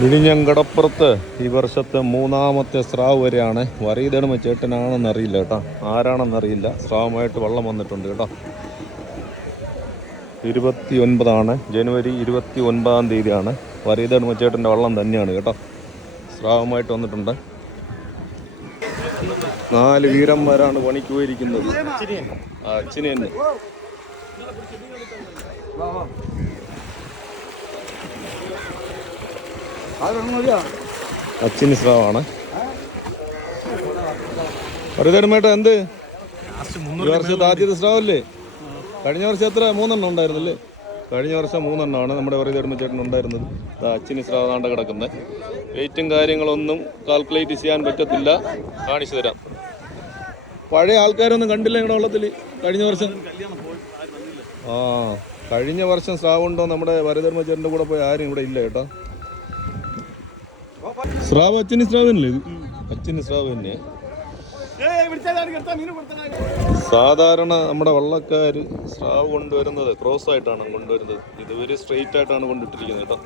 വിഴിഞ്ഞം ഈ വർഷത്തെ മൂന്നാമത്തെ സ്രാവ് വരെയാണ്. വറീതടുമ ചേട്ടനാണെന്നറിയില്ല കേട്ടോ, ആരാണെന്നറിയില്ല. സ്രാവുമായിട്ട് വെള്ളം വന്നിട്ടുണ്ട് കേട്ടോ. 29 ജനുവരി 29 വറീതടുമ ചേട്ടൻ്റെ വള്ളം തന്നെയാണ് കേട്ടോ. സ്രാവുമായിട്ട് വന്നിട്ടുണ്ട്. 4 വീരന്മാരാണ് പണിക്ക് പോയിരിക്കുന്നത്. അച്ഛനെ തന്നെ അച്ചിന് സ്രാവാണ്. വറീതടുമേട്ട എന്ത് ഈ വർഷത്തെ ആദ്യത്തെ സ്രാവല്ലേ? കഴിഞ്ഞ വർഷം എത്ര 3 എണ്ണം ഉണ്ടായിരുന്നല്ലേ? കഴിഞ്ഞ വർഷം 3 എണ്ണമാണ് നമ്മുടെ വറീതടുമ ചേട്ടൻ ഉണ്ടായിരുന്നത്. അച്ചിന് സ്രാവ് നാണ്ട കിടക്കുന്നത്. വെയിറ്റും കാര്യങ്ങളൊന്നും കാൽക്കുലേറ്റ് ചെയ്യാൻ പറ്റത്തില്ല. കാണിച്ചു തരാം. പഴയ ആൾക്കാരൊന്നും കണ്ടില്ല ഇവിടെ വള്ളത്തിൽ കഴിഞ്ഞ വർഷം. കഴിഞ്ഞ വർഷം സ്രാവുണ്ടോ നമ്മുടെ വറീതടുമ ചേട്ടൻ്റെ കൂടെ പോയി ആരും ഇവിടെ ഇല്ല കേട്ടോ. സ്രാവ് അച്ചിന് സ്രാവ് തന്നെയല്ലേ ഇത്? അച്ചിന് സ്രാവ് തന്നെ. സാധാരണ നമ്മുടെ വള്ളക്കാർ സ്രാവ് കൊണ്ടുവരുന്നത് ക്രോസ് ആയിട്ടാണ് കൊണ്ടുവരുന്നത്. ഇതുവരെ സ്ട്രെയിറ്റ് ആയിട്ടാണ് കൊണ്ടിട്ടിരിക്കുന്നത് കേട്ടോ.